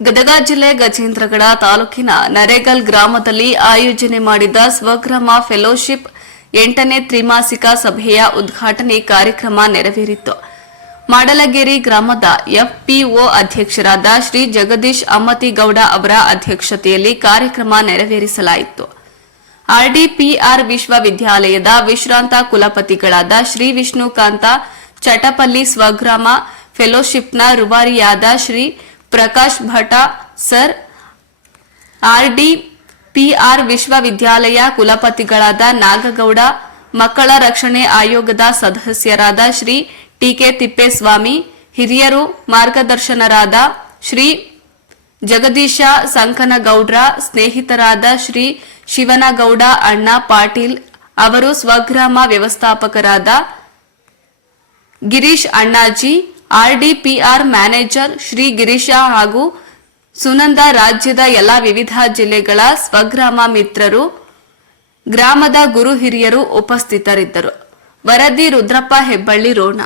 ಗದಗ ಜಿಲ್ಲೆ ಗಜೇಂದ್ರಗಡ ತಾಲೂಕಿನ ನರೇಗಲ್ ಗ್ರಾಮದಲ್ಲಿ ಆಯೋಜನೆ ಮಾಡಿದ ಸ್ವಗ್ರಾಮ ಫೆಲೋಶಿಪ್ ಎಂಟನೇ ತ್ರಿಮಾಸಿಕ ಸಭೆಯ ಉದ್ಘಾಟನೆ ಕಾರ್ಯಕ್ರಮ ನೆರವೇರಿತು. ಮಾಡಲಗೇರಿ ಗ್ರಾಮದ ಎಫ್ಪಿಒ ಅಧ್ಯಕ್ಷರಾದ ಶ್ರೀ ಜಗದೀಶ್ ಅಮ್ಮತಿಗೌಡ ಅವರ ಅಧ್ಯಕ್ಷತೆಯಲ್ಲಿ ಕಾರ್ಯಕ್ರಮ ನೆರವೇರಿಸಲಾಯಿತು. ಆರ್ಡಿಪಿಆರ್ ವಿಶ್ವವಿದ್ಯಾಲಯದ ವಿಶ್ರಾಂತ ಕುಲಪತಿಗಳಾದ ಶ್ರೀ ವಿಷ್ಣುಕಾಂತ ಚಟಪಲ್ಲಿ ಸ್ವಗ್ರಾಮ ಫೆಲೋಶಿಪ್ನ ರುವಾರಿಯಾದ Shri Prakash Bhat, sir. R D RDPR ವಿಶ್ವವಿದ್ಯಾಲಯ ಕುಲಪತಿಗಳಾದ ನಾಗಗೌಡ, ಮಕ್ಕಳ ರಕ್ಷಣೆ ಆಯೋಗದ ಸದಸ್ಯರಾದ ಶ್ರೀ ಟಿಕೆ ತಿಪ್ಪೇಸ್ವಾಮಿ, ಹಿರಿಯರು ಮಾರ್ಗದರ್ಶನರಾದ ಶ್ರೀ ಜಗದೀಶ ಸಂಕನಗೌಡ್ರ, ಸ್ನೇಹಿತರಾದ ಶ್ರೀ ಶಿವನಗೌಡ ಅಣ್ಣ ಪಾಟೀಲ್, ಅವರು ಸ್ವಗ್ರಾಮ ವ್ಯವಸ್ಥಾಪಕರಾದ ಗಿರೀಶ್ ಅಣ್ಣಾಜಿ ಆರ್ಡಿಪಿಆರ್ ಮ್ಯಾನೇಜರ್ ಶ್ರೀ ಗಿರೀಶ ಹಾಗೂ ಸುನಂದ ರಾಜ್ಯದ ಎಲ್ಲ ವಿವಿಧ ಜಿಲ್ಲೆಗಳ ಸ್ವಗ್ರಾಮ ಮಿತ್ರರು, ಗ್ರಾಮದ ಗುರು ಹಿರಿಯರು ಉಪಸ್ಥಿತರಿದ್ದರು. ವರದಿ ರುದ್ರಪ್ಪ ಹೆಬ್ಬಳ್ಳಿ ರೋಣ.